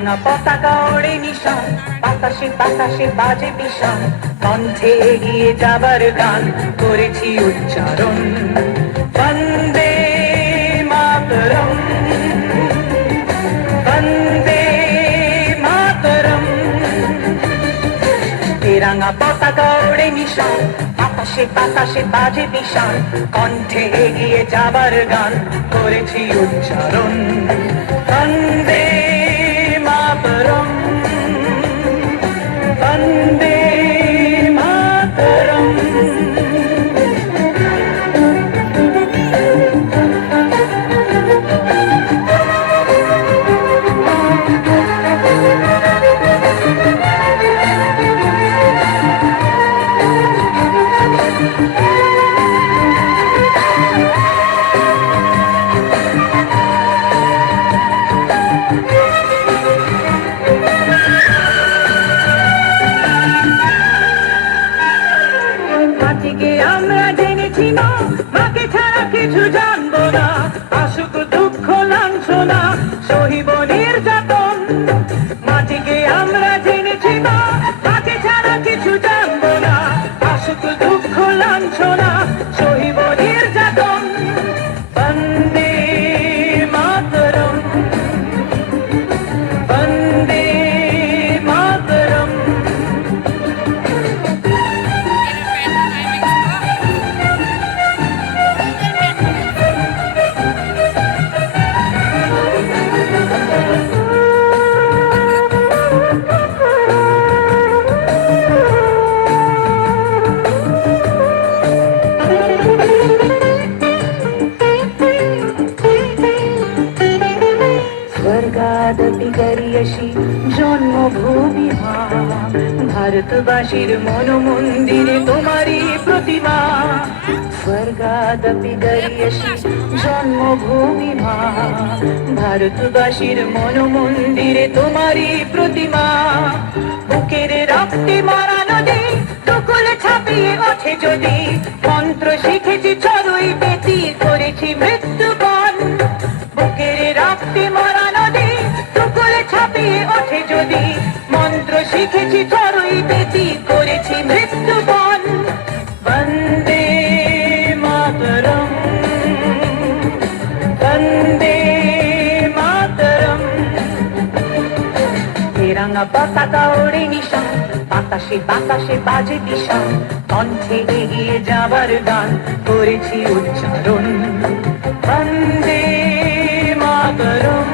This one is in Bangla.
তেরাঙা পতাকা ওড়ে নিশান, বাতাসে বাতাসে বাজে বিষাণ, কণ্ঠে এগিয়ে যাবার গান করেছি উচ্চারণ। বন্দে মাতরম, বন্দে মাতরম। তেরাঙা পতাকা ওড়ে নিশান, বাতাসে বাতাসে বাজে বিষাণ, কণ্ঠে এগিয়ে যাবার গান করেছি উচ্চারণ। বন্দে মাতরম, বন্দে মাতরম। মাটিকে আমরা জেনেছি না, মাকে ছাড়া কিছু জানবো না, আসুক দুঃখ লাঞ্ছনা সহিব নির্যাতন। মাটিকে আমরা জেনেছি না, মাকে ছাড়া কিছু জানবো না, আসুক দুঃখ লাঞ্ছনা সহিব নির্যাতন। বন্দে মাতরম, বন্দে মাতরম। স্বর্গাদপি গরিয়সী জন্মভূমি মা, ভারতবাসীর মনোমন্দিরে তোমারই প্রতিমা। স্বর্গাদপি গরিয়সী জন্মভূমি মা, ভারতবাসীর মনোমন্দিরে তোমারই প্রতিমা। বুকের রক্তে মারা নদী টুকুলে ছাপিয়ে ওঠে যদি, মন্ত্র শিখেছি চড়ুই বেতি করেছি মৃত্যুবরণ। বুকের রক্তে মারা নদী টুকুলে ছাপিয়ে ওঠে যদি, মন্ত্র শিখেছি চড়ুই বেতি করেছি মৃত্যুবরণ। বন্দে মাতরম, বন্দে মাতরম। তেরাঙা পতাকা ওড়ে নিশান, বাতাসে বাতাসে বাজে বিষাণ, কণ্ঠে এগিয়ে যাবার গান করেছি উচ্চারণ। বন্দে মাতরম।